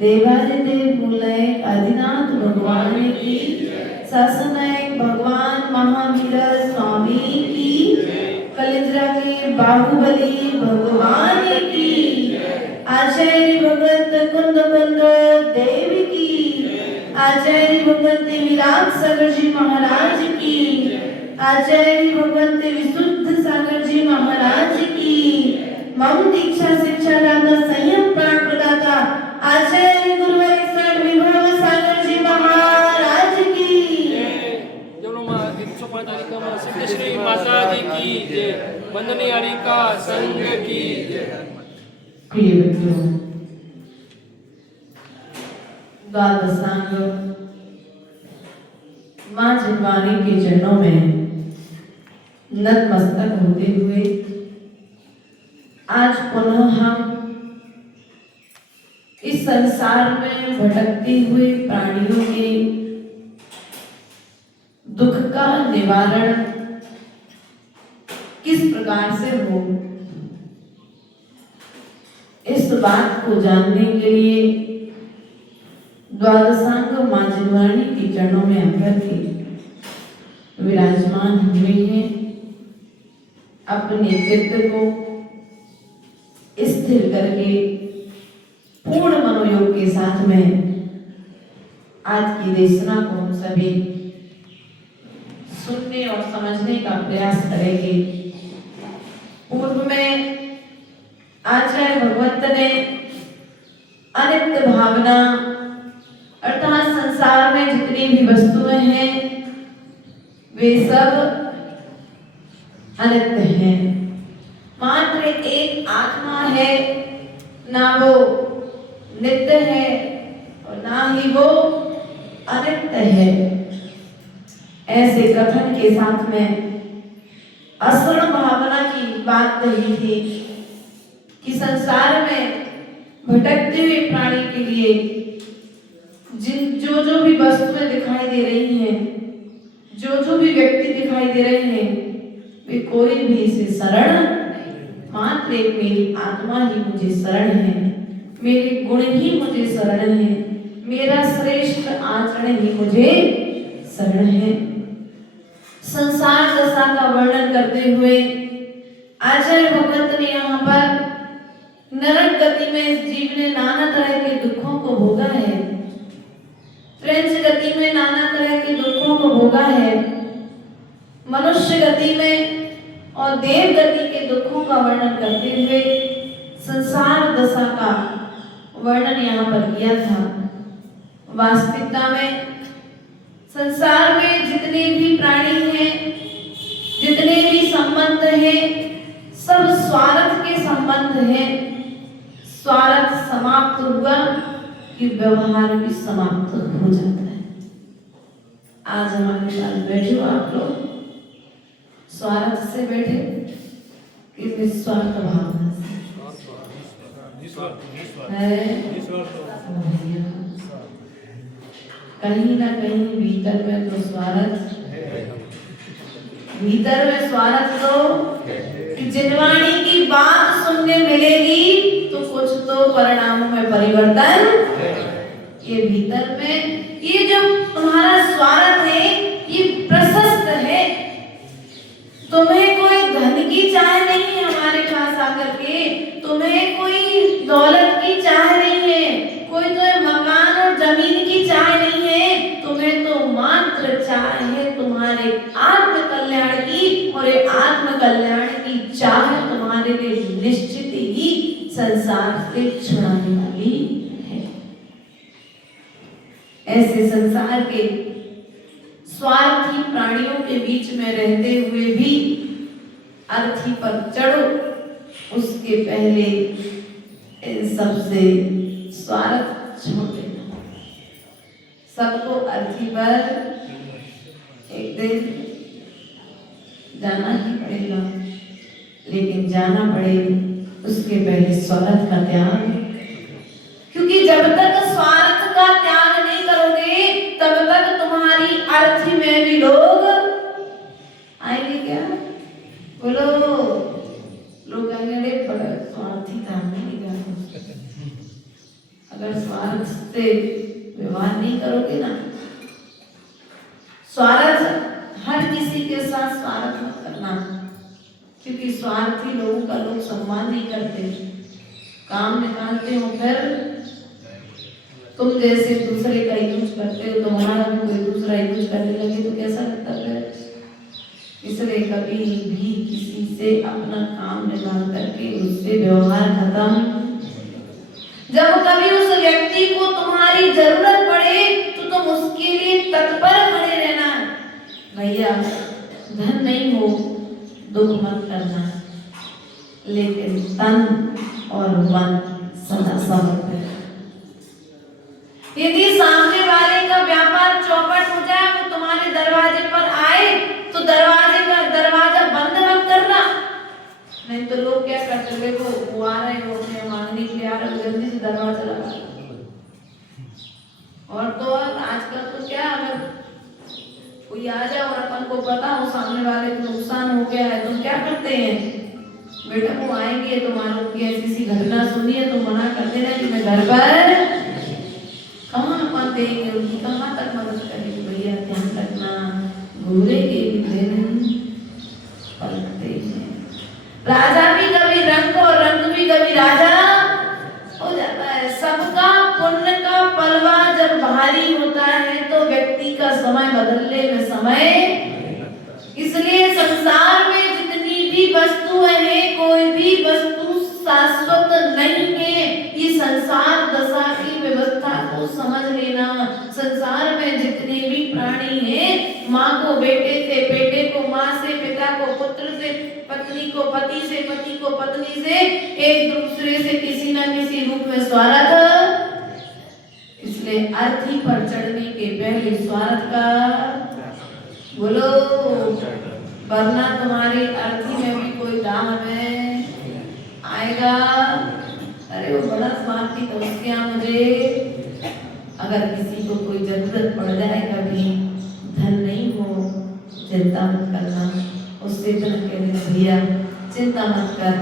देवादिदेव मूलनायक आदिनाथ भगवान की, शासनायक भगवान महावीर स्वामी की, कलिंद्रा के बाहुबली भगवान की, आचार्य भगवत कुंद कुंद देव की, आचार्य भगवत विराट सागर जी महाराज की, आचार्य भगवत विशुद्ध सागर जी महाराज की, मम दीक्षा शिक्षा दाता संयम प्राण प्रदाता आचार्य गुरुवर विभव सागर जी महाराज की। श्री माता जी की जय। वंदनीय हरिका संघ की जय। प्रिय बच्चों, द्वादशांग मां जिनवानी के चरणों में नतमस्तक होते हुए आज पुनः हम इस संसार में भटकते हुए प्राणियों के दुख का निवारण किस प्रकार से हो, इस बात को जानने के लिए द्वादशांग मां जिनवानी के चरणों में आकर के विराजमान हुए हैं। अपने चित्त को स्थिर करके पूर्ण मनोयोग के साथ में आज की देशना को हम सभी सुनने और समझने का प्रयास करेंगे। पूर्व में आचार्य भगवत ने अनित्य भावना अर्थात संसार में जितनी भी वस्तुएं हैं वे सब अनित्य हैं, मात्र एक आत्मा है, ना वो नित्य है और ना ही वो अनित्य है। ऐसे कथन के साथ में असुर भावना की बात कही थी कि संसार में भटकते हुए प्राणी के लिए जो भी वस्तुएं दिखाई दे रही हैं, जो भी व्यक्ति दिखाई दे रहे हैं, वे कोई भी इसे शरण, मात्र एक मेरी आत्मा ही मुझे शरण है, मेरे गुण ही मुझे शरण है, मेरा श्रेष्ठ आचरण ही मुझे शरण है। संसार दशा का वर्णन करते हुए आचार्य भगवत ने यहाँ पर नरक गति में इस जीव ने नाना तरह के दुखों को भोगा है, फ्रेंच गति में नाना तरह के दुखों को भोगा है, मनुष्य गति में और देव गति के दुखों का वर्णन करते हुए संसार दशा का वर्णन यहाँ पर किया था। वास्तविकता में संसार में जितने भी प्राणी हैं, जितने भी संबंध हैं, सब स्वार्थ के संबंध हैं। स्वार्थ समाप्त हुआ कि व्यवहार भी समाप्त हो जाता है। आज हमारे साथ बैठे हो आप लोग स्वार्थ से बैठे कि निस्वार्थ भावना से है? कहीं ना कहीं भीतर में तो स्वार्थ, भीतर में स्वार्थ तो कि जिनवाणी की बात सुनने मिलेगी तो कुछ तो परिणामों में परिवर्तन ये भीतर में ये जो तुम्हारा स्वार्थ है ये प्रशस्त है। तुम्हें कोई धन की चाह नहीं है हमारे पास आकर के, तुम्हें कोई दौलत की चाह नहीं है, कोई तुम्हें मकान और जमीन की चाह नहीं है, तुम्हें तो मात्र चाह है तुम्हारे आत्म कल्याण की, और ये आत्म कल्याण की चाह तुम्हारे लिए निश्चित ही संसार से छुड़ाने वाली है। ऐसे संसार के स्वार्थी प्राणियों के बीच में रहते हुए भी अर्थी पर चढ़ो, उसके पहले इन सबसे स्वार्थ छोड़ देना। सबको अर्थी पर एक दिन जाना ही पड़ेगा, लेकिन जाना पड़े उसके पहले स्वार्थ का त्याग, क्योंकि जब तक स्वार्थ का त्याग नहीं करोगे तब तक तुम्हारी अर्थी में भी लोग आएंगे। क्या बोलो, लोग कहेंगे बड़ा स्वार्थी था, नहीं क्या? अगर स्वार्थ से व्यवहार नहीं करोगे ना, स्वार्थ हर किसी के साथ स्वार्थ मत करना, क्योंकि स्वार्थी लोगों का लोग सम्मान नहीं करते, काम निकालते हो, फिर तुम जैसे दूसरे का यूज करते हो, तुम्हारा भी कोई दूसरा यूज करने लगे तो कैसा लगता है? इसलिए कभी भी किसी से अपना काम निकाल करके उससे व्यवहार खत्म। जब कभी उस व्यक्ति को तुम्हारी जरूरत पड़े तो तुम उसके लिए तत्पर खड़े रहना। भैया धन नहीं हो दुख मत करना, लेकिन तन और मन सदा समर्पित। यदि सामने वाले का व्यापार चौपट हो जाए, वो तुम्हारे दरवाजे पर आए तो दरवाजे का दरवाजा बंद मत करना, नहीं तो लोग क्या करते हैं, वो आ रहे हो अपने मांगने के लिए आ रहे, जल्दी से दरवाजा लगा। और तो और आजकल तो क्या, अगर कोई आ जाए और अपन को पता हो सामने वाले को नुकसान हो गया है तो क्या करते हैं, बेटा वो आएंगे तुम्हारे उनकी ऐसी घटना सुनी है तो मना कर देना कि मैं घर पर कहाँ अपन देंगे, उनकी कहाँ तक मदद करेंगे। भैया ध्यान रखना, बुरे के भी दिन पलटते हैं। राजा भी कभी रंग और रंग भी कभी राजा हो जाता है। सबका पुण्य का पलवा जब भारी होता है तो व्यक्ति का समय बदलने में समय, इसलिए संसार में जितनी भी वस्तुएं हैं, कोई भी वस्तु शाश्वत नहीं है। ये संसार दशा की व्यवस्था को समझ लेना। संसार में जितने भी प्राणी हैं, माँ को बेटे से, बेटे को माँ से, पिता को पुत्र से, पत्नी को पति से, पति को पत्नी से, एक दूसरे से किसी न किसी रूप में स्वार्थ। इसलिए अर्थी पर चढ़ने के पहले स्वार्थ का बोलो, वरना तुम्हारी अर्थी में भी कोई दाम में आएगा। अरे वो बड़ा स्वार्थी तो क्या, मुझे अगर किसी को कोई जरूरत पड़ जाए, कभी धन नहीं हो, चिंता मत करना, उससे तो कह दे भैया चिंता मत कर,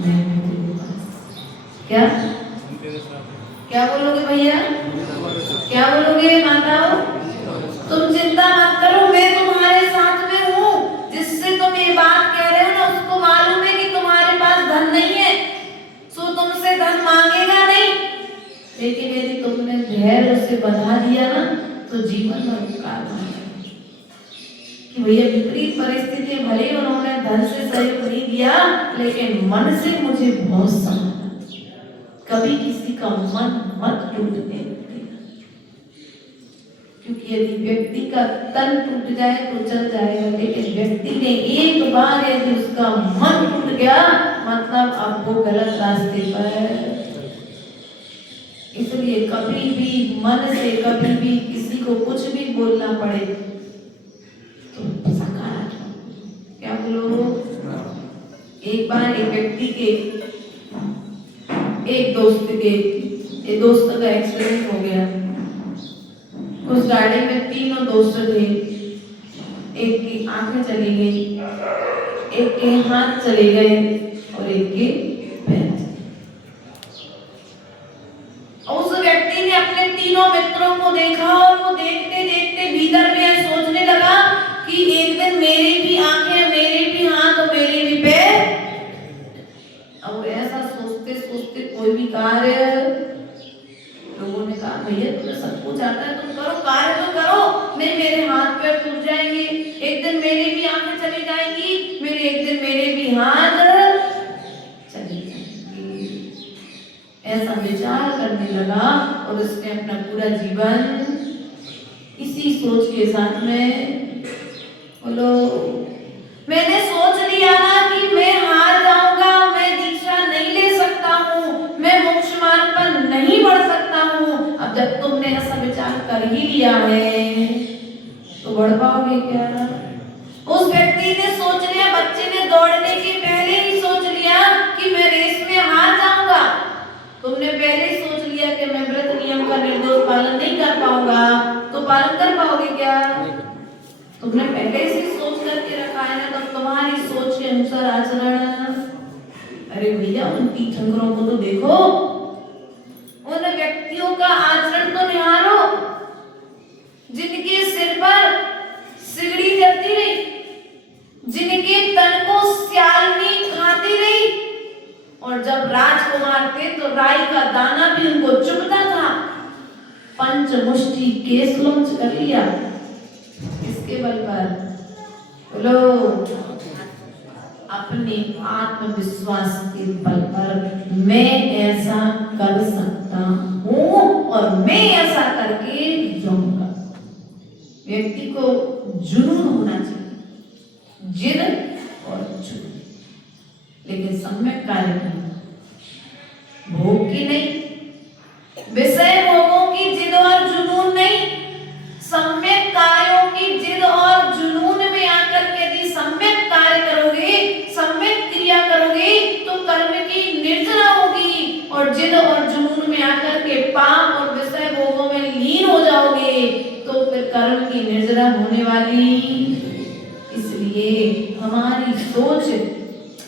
मैं तेरे पास। क्या क्या बोलोगे भैया, क्या बोलोगे माताओं? तुम चिंता मत करो, मैं तुम्हारे साथ में हूँ। जिससे तुम ये बात कह रहे हो ना, उसको मालूम है कि तुम्हारे पास धन नहीं है, सो तुमसे धन मांगेगा नहीं, लेकिन यदि तुमने धैर्य से बधा दिया ना तो जीवन में उपकार बनेगा। कि भैया विपरीत परिस्थिति, भले उन्होंने धन से सहयोग नहीं दिया, लेकिन मन से मुझे बहुत सहारा। कभी किसी का मन मत टूटने देना, क्योंकि यदि व्यक्ति का तन टूट जाए तो चल जाएगा, लेकिन व्यक्ति ने एक बार यदि उसका मन टूट गया, मतलब अब वो गलत रास्ते पर है। इसलिए कभी भी मन से कभी भी किसी को कुछ भी बोलना पड़े तो सकारात्मक। क्या बोलो? एक बार एक व्यक्ति के, एक दोस्त का एक्सीडेंट हो गया। उस गाड़ी में तीनों दोस्त थे, एक की आंखें चली गई, एक के हाथ चले गए और एक के पैर। उस व्यक्ति ने अपने तीनों मित्रों भैया तुम्हें सब कुछ आता है, तुम करो, कार्य तो करो। नहीं मेरे हाथ पैर टूट जाएंगे, एक दिन मेरी भी आंखें चली जाएंगी, एक दिन मेरे भी हाथ चले जाएंगे। ऐसा विचार करने लगा और उसने अपना पूरा जीवन इसी सोच के साथ में, बोलो मैंने सोच लिया ना कि मैं हार जाऊंगा, मैं दीक्षा नहीं ले सकता हूँ, मैं मोक्ष मार्ग पर नहीं बढ़ सकता हूँ। अब जब तुमने ऐसा विचार कर ही लिया है तो बढ़ पाओगे क्या? उस व्यक्ति ने सोच लिया, बच्चे ने दौड़ने के पहले ही सोच लिया कि मैं रेस में हार जाऊंगा। तुमने पहले ही सोच लिया कि मैं व्रत नियम का निर्दोष पालन नहीं कर पाऊंगा, तो पालन कर पाओगे क्या? तुमने पहले से सोच करके रखा है ना, तो तुम्हारी सोच के अनुसार आचरण। अरे भैया उन तीर्थंकरों को तो देखो, उन व्यक्तियों का आचरण तो निहारो जिनके सिर पर सिगड़ी जलती रही, जिनके तन को स्यालनी खाती रही, और जब राजकुमार थे तो राई का दाना भी उनको चुभता था। पंचमुष्टि केस लॉन्च कर लिया, इसके बल पर बोलो अपने आत्मविश्वास के बल पर मैं ऐसा कर सकता हूँ और मैं ऐसा करके जाऊंगा। व्यक्ति को जुनून होना चाहिए, जिद और जुनून, लेकिन सम्यक कार्य की, भोग की नहीं, विषय भोगों की जिद और जुनून नहीं, सम्यक कार्यों की जिद और जुनून में आकर के यदि सम्यक कार्य करोगे, सम्यक क्रिया करोगे तो कर्म की निर्जरा होगी, और जिद और जुनून में आकर के पाप और विषय भोगों में लीन हो जाओगे तो फिर कर्म की निर्जरा होने वाली। इसलिए हमारी सोच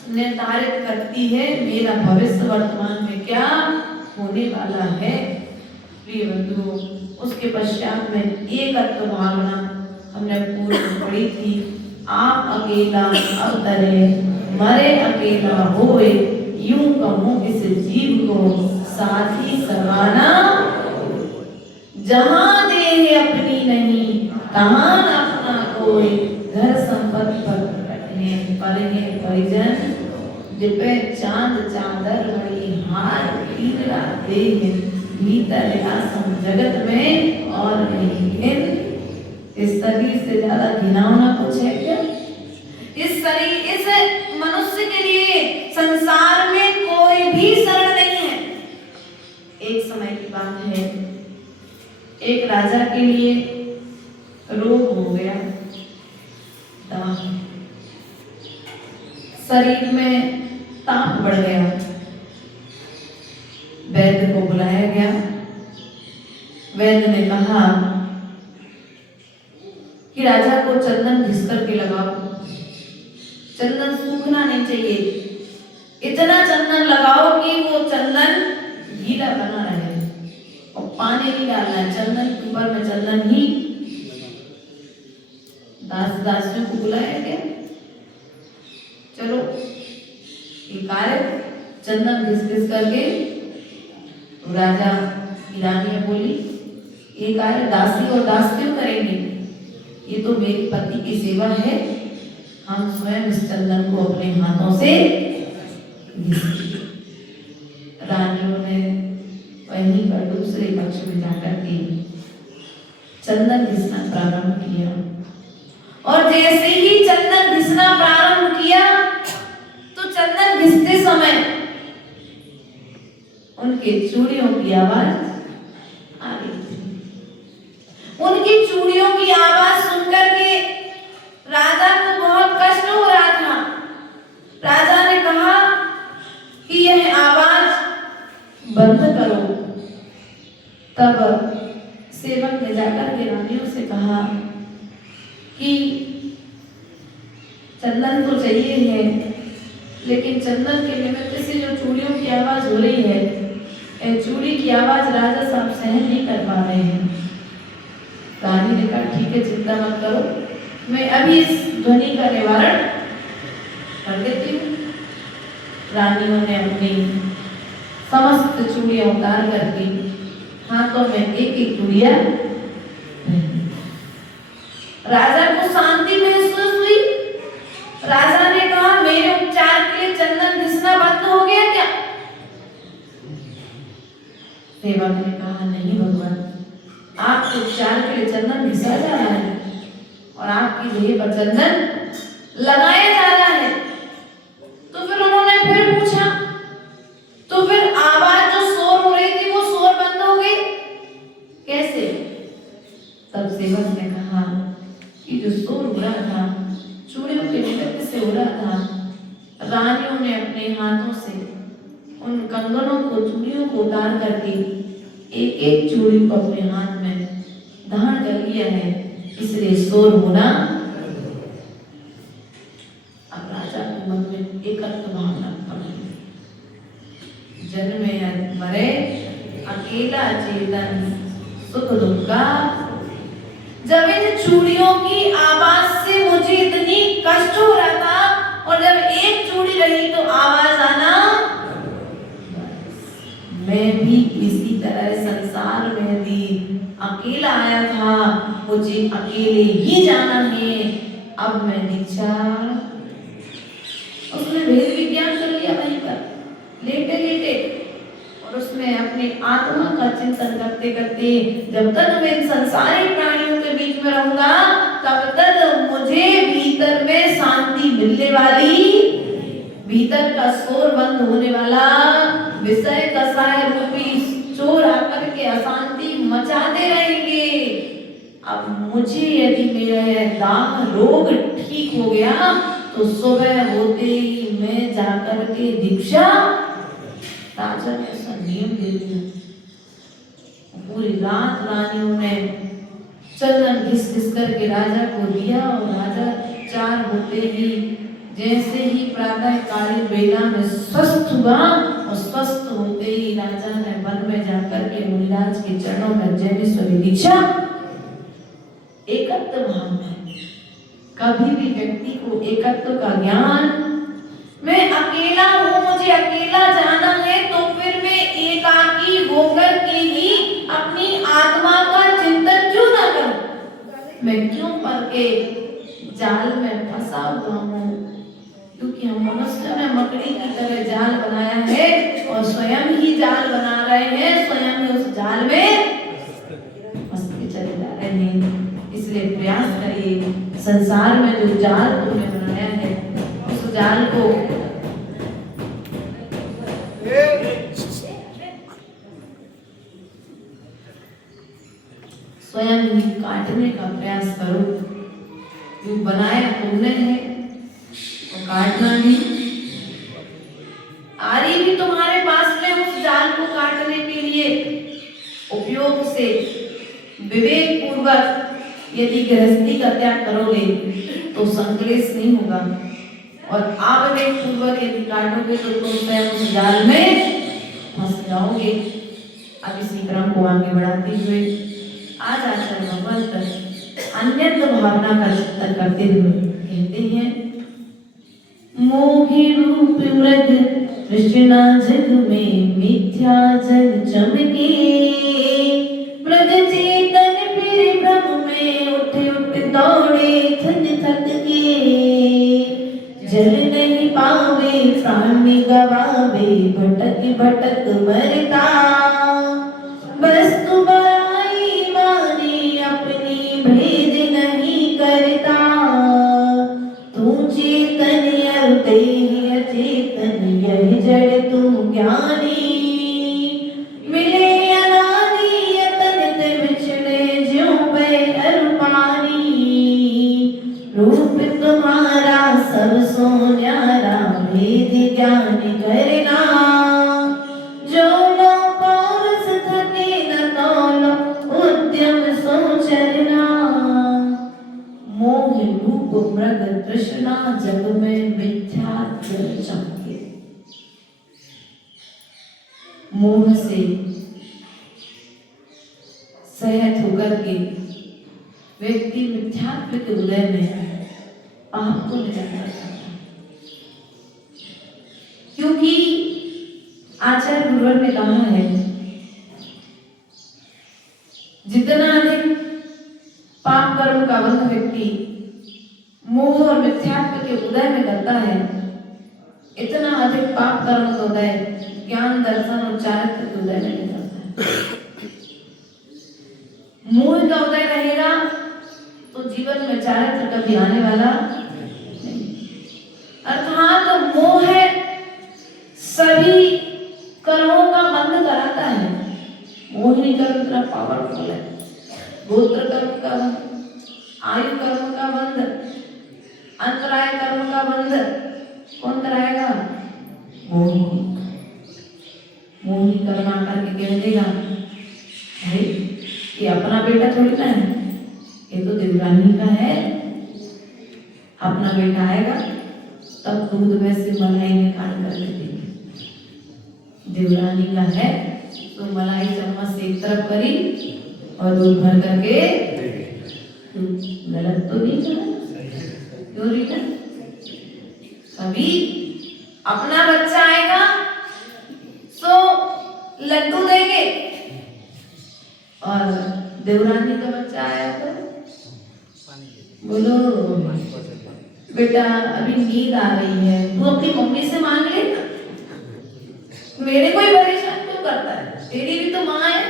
निर्धारित करती है मेरा भविष्य वर्तमान में क्या होने वाला है। प्रिय बंधुओं, उसके पश्चात में एकत्व भावना हमने पूर्व पढ़ी थी। आप अकेला अवतरे मरे अकेला होए, यूं कहूँ इस जीव को साथी सरवाना। जहाँ देह अपनी नहीं तहाँ न अपना कोई, घर संपत्ति पर पर है परिजन। जिपे चांद चादर बड़ी हार पीला देह, भीतर आसम जगत में और नहीं है। इस शरीर से ज्यादा घिनौना कुछ है क्या? इस शरीर, इस मनुष्य के लिए संसार में कोई भी शरण नहीं है। एक समय की बात है, एक राजा के लिए रोग हो गया, शरीर में ताप बढ़ गया। वैद्य को बुलाया गया। वैद्य ने कहा कि राजा को चंदन घिस करके लगाओ, चंदन सूखना नहीं चाहिए, इतना चंदन लगाओ कि वो चंदन गीला बना रहे, और पानी नहीं डालना है, चंदन के ऊपर में चंदन ही। दासियों को बुलाया गया, चलो ये कार्य चंदन घिस घिस करके। तो राजा की रानी बोली ये कार्य दासी और दास क्यों करेंगे, ये तो मेरी पति की सेवा है, हम स्वयं इस चंदन को अपने हाथों से रानियों ने वहीं पर दूसरे पक्ष में जाकर के चंदन घिसना प्रारंभ किया, और जैसे ही चंदन घिसना प्रारंभ किया तो चंदन घिसते समय उनके चूड़ियों की आवाज आ रही थी। उनकी चूड़ियों की आवाज सुनकर के राजा को बहुत कष्ट हो रहा था। राजा ने कहा कि यह आवाज बंद करो। तब सेवक ने जाकर के रानियों से कहा कि चंदन तो चाहिए है, लेकिन चंदन के निमित्त से जो चूड़ियों की आवाज हो रही है, चूड़ी की आवाज राजा साहब सहन नहीं कर पा रहे हैं। रानी ने कहा ठीक है, चिंता मत करो, मैं अभी इस ध्वनि का निवारण कर देती हूँ। रानियों ने अपनी समस्त चूड़ियां उतार करके हाथों में एक एक चूड़िया। राजा को शांति महसूस हुई। राजा ने कहा मेरे उपचार के लिए चंदन घिसना बंद हो गया क्या? सेवक ने कहा नहीं भगवान, आपके उपचार के लिए चंदन घिसा जा रहा है और आपकी देह पर चंदन लगाया जा रहा है। तो फिर उन्होंने फिर पूछा, तो फिर आवाज जो शोर हो रही थी वो शोर बंद हो गई कैसे? तब सेवक ने कहा कि जो शोर हो रहा था चूड़ियों के नृत्य से हो रहा था। रानियों ने अपने हाथों से उन कंगनों को, चूड़ियों को उतार करके एक एक चूड़ी को अपने हाथ में धारण कर लिया है, इसलिए शोर होना। अब राजा के मन में एकत्र भावना पड़ी, जन्मे या मरे, अकेला चेतन, सुख दुख का। जब इन चूड़ियों की आवाज से मुझे इतनी कष्ट हो रहा था और जब एक चूड़ी रही तो आवाज आना, मैं भी इसी तरह संसार में भी अकेला आया था, मुझे अकेले ही जाना है। अब मैं दीक्षा, उसने भेद विज्ञान कर लिया वहीं पर लेटे लेटे, और उसमें अपने आत्मा का चिंतन करते करते जब तक मैं इन संसारिक प्राणियों के बीच में रहूंगा तब तक मुझे भीतर में शांति मिलने वाली, भीतर का शोर बंद होने वाला, विषय कसाय रूपी चोर आकर के अशांति मचाते रहेंगे। अब मुझे यदि मेरा यह दाह रोग ठीक हो गया तो सुबह होते ही मैं जाकर के दीक्षा। राजा ने ऐसा नियम दे दिया। पूरी रात रानियों ने चंदन घिस घिस करके राजा को दिया और राजा 4 होते ही जैसे ही प्रातः कालीन वेला में स्वस्थ हुआ और स्वस्थ होते ही राजा ने वन में जाकर के मुनिराज के चरणों में जैनेश्वरी दीक्षा। एकत्व भाव में कभी भी व्यक्ति को एकत्व का ज्ञान, मैं अकेला हूँ, मुझे अकेला जाना है, तो फिर मैं एकाकी होकर के ही अपनी आत्मा का चिंतन क्यों ना करूं? मैं क्यों पर के जाल में फंसा हुआ हूँ? क्योंकि हम मनुष्य ने मकड़ी की तरह जाल बनाया है और स्वयं ही जाल बना रहे हैं, स्वयं ही उस जाल में फंसते चले जा रहे हैं। इसलिए प्रयास करिए, संसार में जो जाल तुमने बनाया है उस जाल को स्वयं ही काटने का प्रयास करो। जो बनाया तुमने है और काटना भी, आरी भी तुम्हारे पास में उस जाल को काटने के लिए उपयोग से विवेक पूर्वक यदि गृहस्थी का त्याग करोगे तो संकलेश नहीं होगा, और अविवेक पूर्वक यदि काटोगे तो तुम स्वयं उस जाल में फंस जाओगे। अब इसी क्रम को आगे बढ़ाते हुए आज आचार्य भगवंत अन्यत्र भावना का चिंतन करते हुए कहते हैं, मोहि रूप मृग तृष्णा जग में मिथ्या जग चमके, मृग चेतन फिर भ्रम में उठ उठ दौड़े थक थक के, जल नहीं पावे प्राण गवावे भटक भटक मरता, वस्तु बड़ाई माने अपनी भेद नहीं करता, तू चेतन अचेतन यह जड़ तू ज्ञानी, मिले अनादि यतन ते बिछड़े ज्यों बह पानी, रूप तुम्हारा सब सो न्यारा भेद ज्ञान करना, जो लो पौरुष थके न तौलो उद्यम सो चलना, मोह रूप मृग तृष्णा जग में मिथ्या जल चमके। मोह से सहित होकर के व्यक्ति मिथ्यात्व के उदय में पाप को निकालना चाहता है, क्योंकि आचार्य गुरुवर ने कहा है जितना अधिक पाप कर्म का बंध व्यक्ति मोह और मिथ्यात्व के उदय में करता है, इतना अधिक पाप कर्म का उदय ज्ञान दर्शन और चारित्र के उदय में नहीं करता है। मोह का उदय रहेगा तो जीवन में चारित्र कभी आने वाला नहीं। अर्थात मोह सभी कर्मों का बंध कराता है। मोहिनी कर्म इतना पावरफुल है। गोत्र कर्म का बंध, आयु कर्म का बंध, अंतराय कर्म का बंध कौन कराएगा? मोहिनी। मोहिनी कर्म आकर के कह देगा, अरे ये अपना बेटा थोड़ी ना है, ये तो देवरानी का है। अपना बेटा आएगा तब दूध में से मलाई निकाल कर देगी। देवरानी का है तो मलाई चम्मच से एक तरफ करी और दूध भर करके गलत तो नहीं कहा? क्यों रीटा? कभी अपना बच्चा आएगा तो लड्डू देंगे और देवरानी का बच्चा आया तो बोलो बेटा अभी नींद आ रही है, तू अपनी मम्मी से मांग ले ना, मेरे को ही परेशान क्यों करता है, तेरी भी तो माँ है।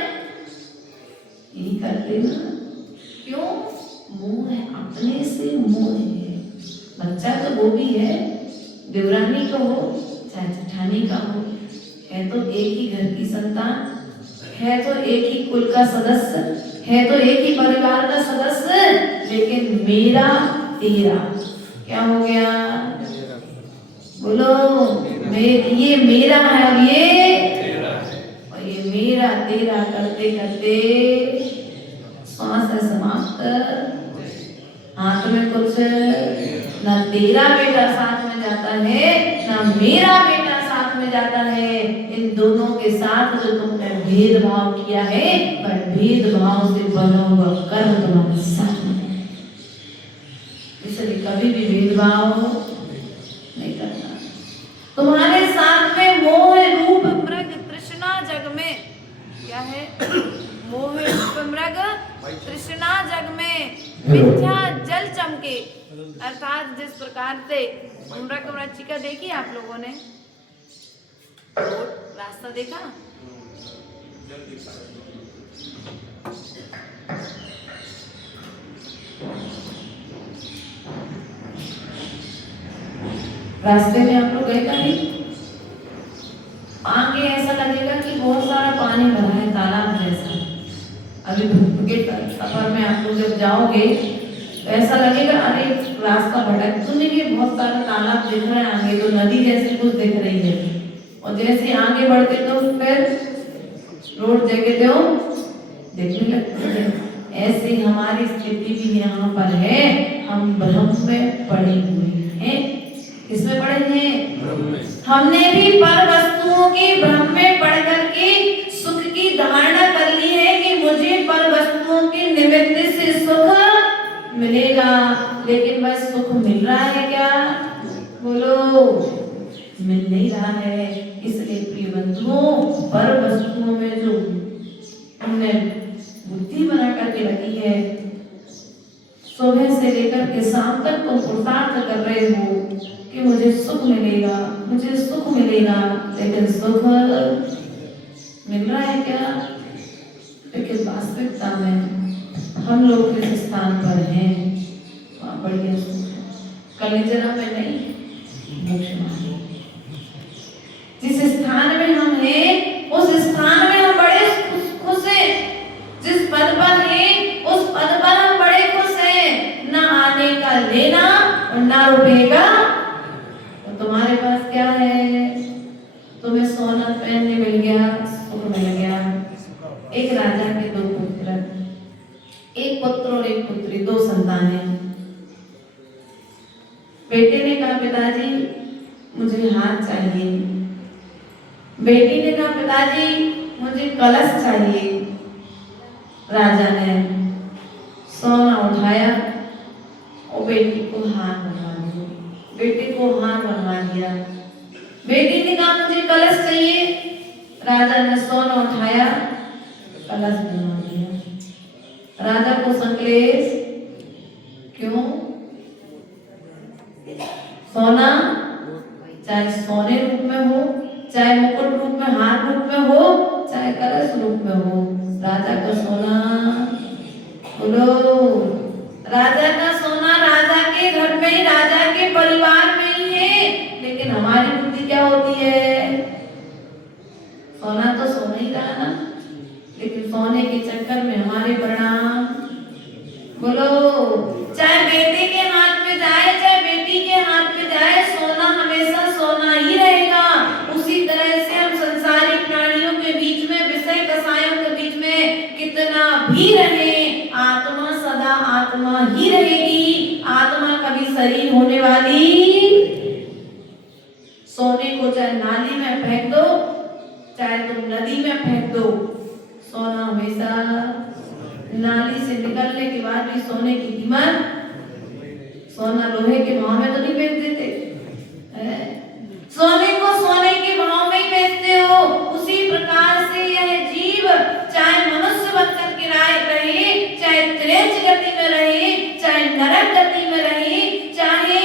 यही करते ना, क्यों? मोह है, अपने से मोह है। बच्चा तो वो भी है, देवरानी का हो चाहे जेठानी का हो, है तो एक ही घर की संतान, है तो एक ही कुल का सदस्य, है तो एक ही परिवार का सदस्य, लेकिन मेरा तेरा क्या हो गया? बोलो ये मेरा है और ये मेरा तेरा करते करते श्वास है समाप्त। हाथ में कुछ ना तेरा बेटा साथ में जाता है ना मेरा बेटा साथ में जाता है। इन दोनों के साथ जो तुमने भेदभाव किया है पर भेदभाव से बना हुआ कर्म तुम्हारे साथ में, इसलिए कभी भी भेदभाव नहीं करना। तुम्हारे साथ में मोह रूप मृग तृष्णा जग में क्या है? मोह रूप मृग तृष्णा जग में मिथ्या जल चमके। अर्थात जिस प्रकार से मृग मृच्छिका देखी आप लोगों ने, रास्ता देखा? रास्ते में आप लोग गए नहीं? आगे ऐसा लगेगा कि बहुत सारा पानी भरा है, तालाब जैसा। अभी धूप के सफर में आप लोग जब जाओगे तो ऐसा लगेगा अरे रास्ता भटक, सुनिए भी बहुत सारा तालाब दिख रहा है आगे, तो नदी जैसी कुछ दिख रही है। और जैसे आगे बढ़ते तो फिर रोड जगह दो देखने लगते हैं। ऐसे हमारी स्थिति भी यहाँ पर है, हम भ्रम में पड़े हुए हैं। किसमें पड़े हैं? हमने भी पर वस्तुओं के भ्रम में पड़ करके सुख की धारणा कर ली है कि मुझे पर वस्तुओं के निमित्त से सुख मिलेगा, लेकिन वह सुख मिल रहा है क्या? बोलो, मिल नहीं रहा है। इसलिए प्रिय बंधुओं, पर वस्तुओं में जो हमने बुद्धि बना करके रखी है, सुबह से लेकर के शाम तक तुम पुरुषार्थ कर रहे हो कि मुझे सुख मिलेगा, मुझे सुख मिलेगा, लेकिन सुख मिल रहा है क्या? लेकिन वास्तविकता में हम लोग जिस स्थान पर हैं वहाँ बढ़िया सुख है। कलिजरा में नहीं, मोक्ष मार्ग। जिस स्थान में हम हैं उस स्थान में हम बड़े खुश हैं। जिस पद पर हैं उस पद पर हम बड़े खुश हैं। ना आने का लेना और ना रुपए का। तो तुम्हारे पास क्या है? तुम्हें सोना पहनने मिल गया, सुख मिल गया। एक राजा के दो पुत्र, एक पुत्र और एक पुत्री, दो संतानें। बेटे ने कहा पिताजी मुझे हाथ चाहिए, बेटी ने कहा पिताजी मुझे कलश चाहिए। राजा ने सोना उठाया और बेटी को हार बनवा दिया, बेटे को हार बनवा दिया। बेटी ने कहा मुझे कलश चाहिए, राजा ने सोना उठाया, कलश बनवा दिया। राजा को संकलेश क्यों? सोना चाहे सोने रूप में हो, चाहे मुकुट रूप में, हार रूप में हो, चाहे कलश रूप में हो, राजा का सोना, बोलो राजा का सोना राजा के घर में ही, राजा के परिवार में ही है। लेकिन हमारी बुद्धि क्या होती है? सोना तो सोना ही रहा ना, लेकिन सोने के चक्कर में हमारे परिणाम, बोलो चाहे बेटे के हाथ में जाए चाहे बेटी के हाथ में जाए, सोना हमेशा सोना ही रहेगा। उसी तरह से हम संसारिक प्राणियों के बीच में, विषय कसायों के बीच में कितना भी रहे, आत्मा सदा आत्मा ही रहेगी। आत्मा कभी शरीर होने वाली, सोने को चाहे नाली में फेंक दो, चाहे तुम नदी में फेंक दो, सोना हमेशा, नाली से निकलने के बाद भी सोने की कीमत, सोना लोहे के भाव में तो नहीं बेचते थे, सोने को सोने के भाव में ही बेचते हो। उसी प्रकार से यह जीव चाहे मनुष्य बनकर के रहे, चाहे त्रेच गति में रहे, चाहे नरक गति में रहे, चाहे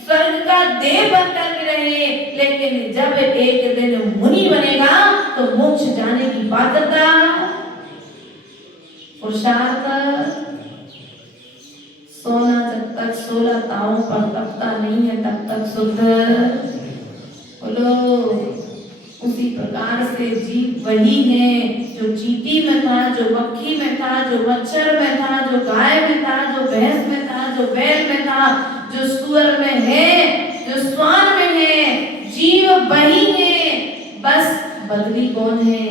स्वर्ग का देव बनकर के रहे, लेकिन जब एक दिन मुनि बनेगा तो मोक्ष जाने की पात्रता, पुरुषार्थ, सोना जब तक 16 तावों पर तपता नहीं है तब तक शुद्ध, बोलो उसी प्रकार से जीव वही है जो चींटी में था, जो मक्खी में था, जो मच्छर में था, जो गाय में था, जो भैंस में था, जो बैल में था, जो सुअर में है, जो श्वान में है, जीव वही है, बस बदली कौन है?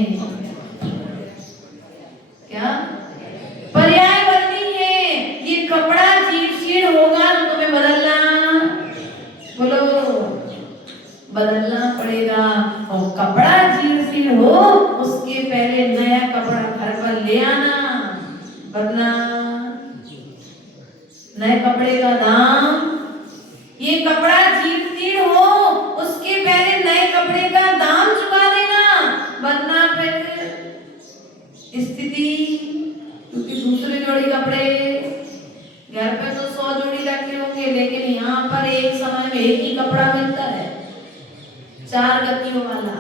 क्या पर्याय बदली है? ये कपड़ा चीड़ होगा तो तुम्हें बदलना, बोलो बदलना पड़ेगा। और कपड़ा चीड़ हो उसके पहले नया कपड़ा घर पर ले आना, बदला नए कपड़े का दाम, ये कपड़ा चीड़ हो उसके पहले नए कपड़े का दाम चुका देना, वरना फिर स्थिति, क्योंकि दूसरे जोड़ी कपड़े घर पे तो 100 जोड़ी रखे होंगे, लेकिन यहाँ पर एक समय में एक ही कपड़ा मिलता है, 4 गतियों वाला।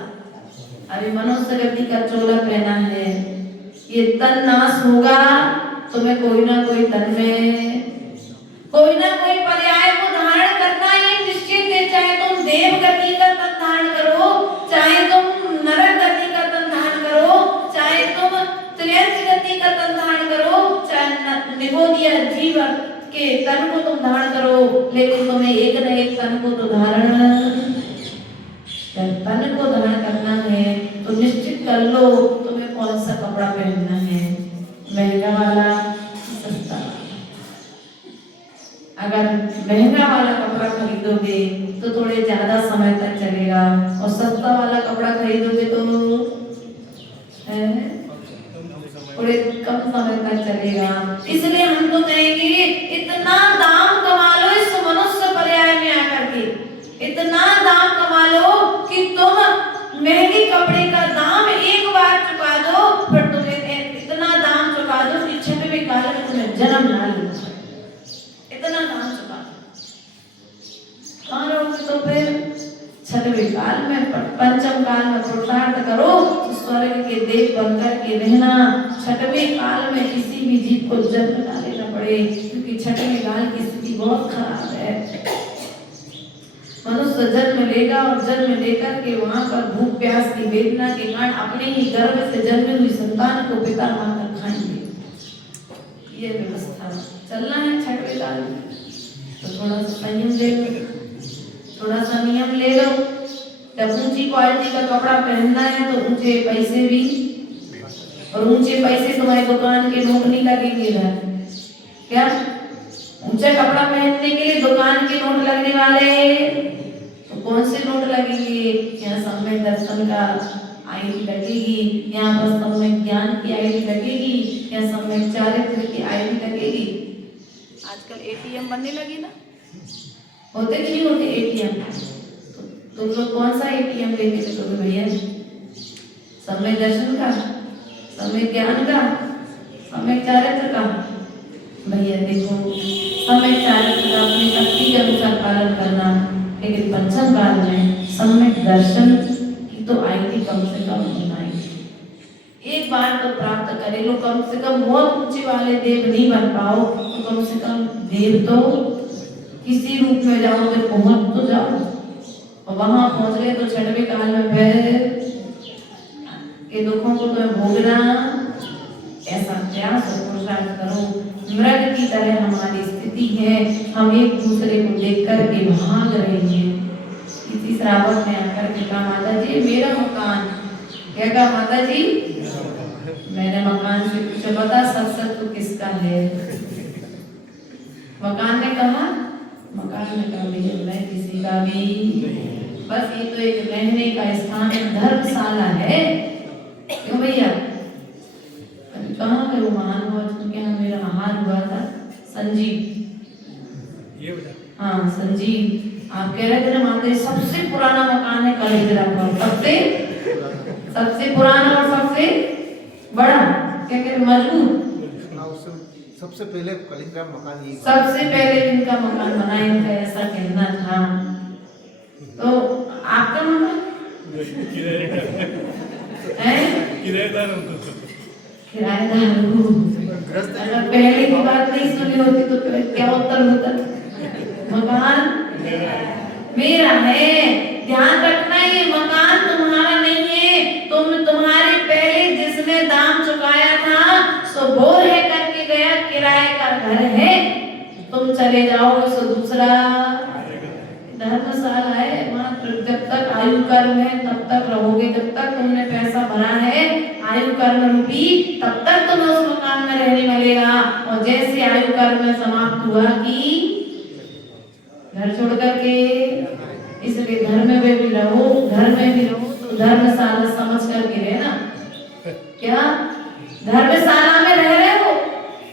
अरे मनुष्य गति का चोला पहना है, ये तन नाश होगा, तुम्हें कोई ना कोई तन में कोई ना कोई पर्याय को धारण करना ये निश्चित है। चाहे तुम देव गति का तन धारण करो, चाहे तुम नरक गति का तन धारण करो, चाहे तुम त्रियंच गति का तन धारण करो, चाहे निगोदिया जीव के तन को तुम धारण करो, लेकिन तुम्हें एक न एक तन को तो धारण, जब तन को धारण करना है तो निश्चित कर लो तुम्हें कौन सा कपड़ा पहनना है, महंगा वाला, सस्ता वाला। अगर महंगा वाला कपड़ा खरीदोगे तो थोड़े ज्यादा समय तक चलेगा, और सस्ता वाला कपड़ा खरीदोगे तो थोड़े कम समय तक चलेगा। इसलिए हम तो कहेंगे इतना दाम कमा लो इस मनुष्य पर्याय में आकर के, इतना दाम कमा लो कि तुम महंगे कपड़े का दाम एक बार चुका दो, फिर तुम्हें इतना दाम चुका दो कि 6वें काल में तुम्हें जन्म ना लो, इतना दाम चुका कहाँ रहोगे? तो फिर 6वें काल में, पंचम काल में पुरुषार्थ करो तो स्वर्ग के देव बनकर के रहना। 6वें काल में किसी भी जीव को जन्म ना लेना पड़े, क्योंकि 6वें काल की स्थिति बहुत खराब है। मनुष्य जन्म लेगा और जन्म लेकर के वहां पर भूख प्यास की वेदना के कारण अपने ही गर्भ से जन्मी हुई संतान को पिता मानकर खाएंगे। ये व्यवस्था चलना है 6वें काल में, तो थोड़ा सा संयम ले लो, थोड़ा सा नियम ले लो। जब ऊंची क्वालिटी का कपड़ा पहनना है तो ऊंचे पैसे भी, और ऊंचे पैसे तुम्हारे दुकान के नोट नहीं लगेंगे ना, क्या ऊंचा कपड़ा पहनने के लिए दुकान के नोट लगने वाले, तो कौन से नोट लगेंगे? यहाँ सब में दर्शन का आईडी लगेगी, यहाँ पर सब में ज्ञान की आईडी लगेगी, यहाँ सब में चारित्र की आईडी लगेगी। आजकल एटीएम बनने लगे ना, होते कि नहीं होते एटीएम? तो तुम लोग कौन सा एटीएम लेके चलोगे भैया? सब में दर्शन का, सब में ज्ञान का, सम्यक चारित्र का भैया देखो, सम्यक चारित्र का अपनी शक्ति के अनुसार पालन करना, लेकिन पंचम काल में सम्यक दर्शन की तो आएगी कम से कम बनाएगी। एक बार तो प्राप्त करे लो, कम से कम बहुत ऊंचे वाले देव नहीं बन पाओ तो कम से कम देव तो किसी रूप में जाओगे, पहुंच तो जाओ। और वहां पहुंच गए तो छठवें काल में फिर के दुखों को तो भोगना, ऐसा प्रयास और पुरुषार्थ करो। मृग की तरह हमारी स्थिति है, हम एक दूसरे को देख कर के भाग रहे हैं। किसी श्रावक ने आकर के कहा, माता जी मेरा मकान, क्या कहा माता जी, मैंने मकान से पूछा बता सत्संग तो किसका है। मकान ने कहा भैया मैं किसी का भी, बस ये तो एक रहने का स्थान, एक धर्मशाला है। क्यों भैया, कहाँ गए वो महानुभाव जिनके यहाँ मेरा आहार हुआ था, संजीव, ये बता हाँ संजीव, आप कह रहे थे ना माता जी सबसे पुराना मकान है कलेजरा का, सबसे पुराना और सबसे बड़ा, क्या कहते मजबूत, सबसे पहले कलिंगा मकान ये, सबसे पहले इनका मकान बना, इनका ऐसा कहना था। तो आपका मकान किराएदार अगर पहले की बात नहीं सुनी होती तो क्या उत्तर होता। मकान मेरा है, ध्यान रखना ये मकान तुम्हारा नहीं है, तुम्हारे पहले जिसने दाम चुकाया था सो बोर है करके गया, किराए का घर है, तुम चले जाओगे सो दूसरा धर्मशाला है, वहाँ जब तक आयु कर्म है तब तक रहोगे, जब तक तुमने पैसा भरा है आयु कर्म रूपी तब तक तुम्हें उस मकान में रहने मिलेगा। और जैसे आयु कर्म में समाप्त हुआ कि घर छोड़ करके, इसलिए घर में भी रहो, घर में भी रहो तो धर्मशाला समझ करके रहना। क्या धर्मशाला में रह रहे हो,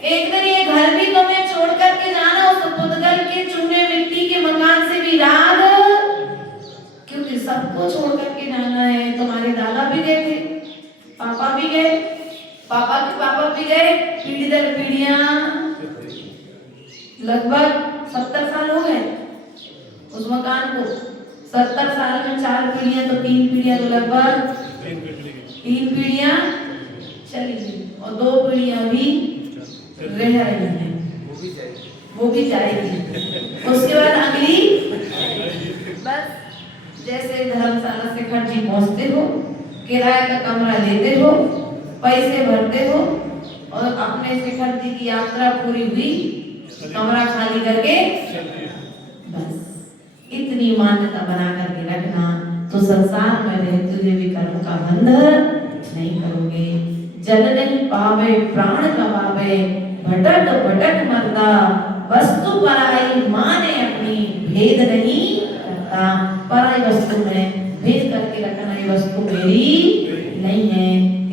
एक दिन ये घर भी तुम्हें छोड़ करके जाना, उस पुद्गल के चूने मिट्टी के मकान से भी राग, क्योंकि सबको छोड़ करके जाना है। तुम्हारे दादा भी गए थे, पापा भी गए, पापा के पापा भी गए, पीढ़ी दर पीढ़ियां लगभग 70 साल हो गए उस मकान को। 70 साल में 4 पीढ़ियां तो 3 पीढ़ियां तो लगभग 3 पीढ़ियां चली गई और 2 पीढ़ियां भी रह रही हैं, वो भी जाएगी। उसके बाद अगली, बस जैसे धर्मशाला से खर्ची पहुंचते हो, किराए का कमरा लेते हो, पैसे भरते हो और अपने से खर्ची की यात्रा पूरी हुई, कमरा खाली करके बस इतनी मान्यता बना करके रखना, तो संसार में रहते हुए भी कर्म का बंधन नहीं करोगे। जन नहीं पावे प्राण गवावे, भटक भटक मरदा, वस्तु पराई माने अपनी, भेद नहीं करता। पराई वस्तु में भेद करके रखना, ये वस्तु मेरी नहीं है,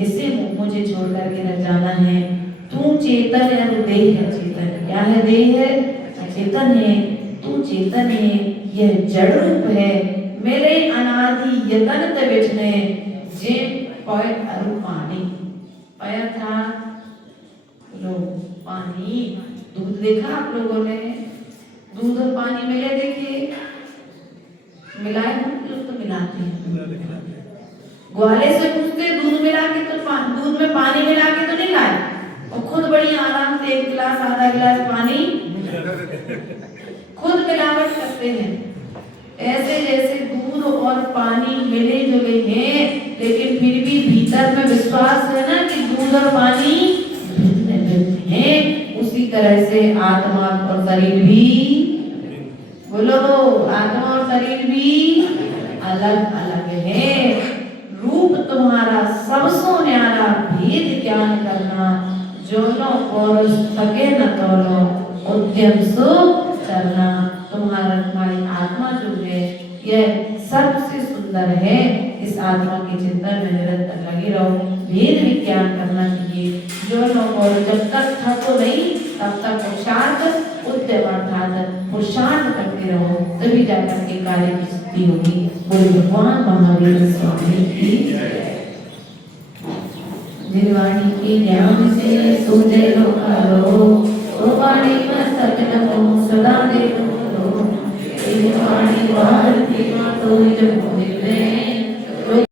इसे मुझे छोड़ करके रख जाना है। तू चेतन है, वो देह है चेतन, क्या है देह है चेतन है, तू चेतन है, यह जड़ रूप है, मेरे अनादि यतन ते विचने जे पॉइंट अरु पानी पाया था। लो पानी, दूध देखा आप लोगों ने, दूध और पानी मिले देखे, मिलाए लोग तो मिलाते हैं, ग्वाले से पूछते दूध मिला के तो दूध में पानी मिला के तो नहीं लाए, और खुद बड़ी आराम से 1 गिलास आधा गिलास पानी खुद मिलावट करते हैं। ऐसे जैसे दूध और पानी मिले जुले हैं, लेकिन फिर भी भीतर में विश्वास है ना कि दूध और पानी भिन्न भिन्न है, उसी तरह से आत्मा और शरीर भी, बोलो आत्मा और शरीर भी अलग अलग है। रूप तुम्हारा सबसो न्यारा, भेद ज्ञान करना, जोनो और सके न तोलो, उद्यम सो चलना। तुम्हारी आत्मा जो है यह सबसे सुंदर है, इस आत्मा के चिंतन में निरंतर लगे रहो, भेद विज्ञान करना चाहिए। जो लोग और जब तक थको नहीं तब तक पुरुषार्थ उद्यम अर्थात पुरुषार्थ करते रहो, तभी जाकर के कार्य की सिद्धि होगी। बोले भगवान महावीर स्वामी की निर्वाणी के ज्ञान से सूझे लोकालो तो वाणी मस्तक नमो सदा देव लो निर्वाणी भारती तो जब